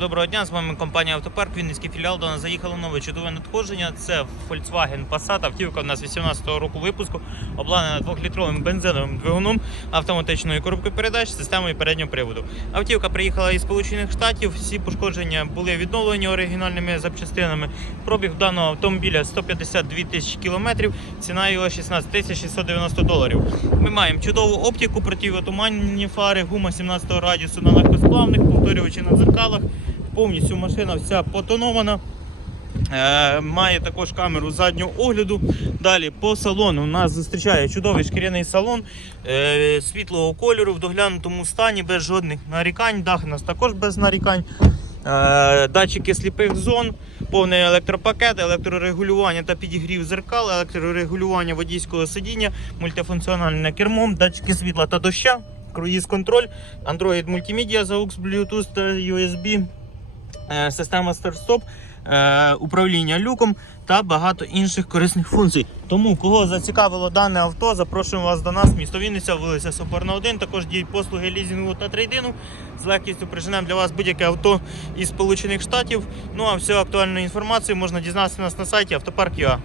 Доброго дня, з вами компанія Автопарк, Вінницький філіал. До нас заїхало нове чудове надходження. Це Volkswagen Passat. Автівка у нас 18-го року випуску, обладнана 2-літровим бензиновим двигуном, автоматичною коробкою передач, системою переднього приводу. Автівка приїхала із Сполучених Штатів. Всі пошкодження були відновлені оригінальними запчастинами. Пробіг даного автомобіля 152 тисячі кілометрів. Ціна його 16 тисяч 690 доларів. Ми маємо чудову оптику, противотуманні фари, гума 17-го радіусу на легкосплавних, повторювачі на дзеркалах. Повністю машина вся потонована. Е, має також камеру заднього огляду. Далі по салону нас зустрічає чудовий шкіряний салон е, світлого кольору в доглянутому стані, без жодних нарікань. Дах у нас також без нарікань. Е, датчики сліпих зон, повний електропакет, електрорегулювання та підігрів зеркал, електрорегулювання водійського сидіння, мультифункціональне кермо, датчики світла та доща, круїз-контроль, Android мультимедіа за AUX, Bluetooth та USB, система старт-стоп, е, управління люком та багато інших корисних функцій. Тому, кого зацікавило дане авто, запрошуємо вас до нас. Місто Вінниця, вулиця Соборна 1. Також діють послуги лізінгу та трейдину. З легкістю приженемо для вас будь-яке авто із Сполучених Штатів. Ну а всю актуальну інформацію можна дізнатися нас на сайті автопарк.ua.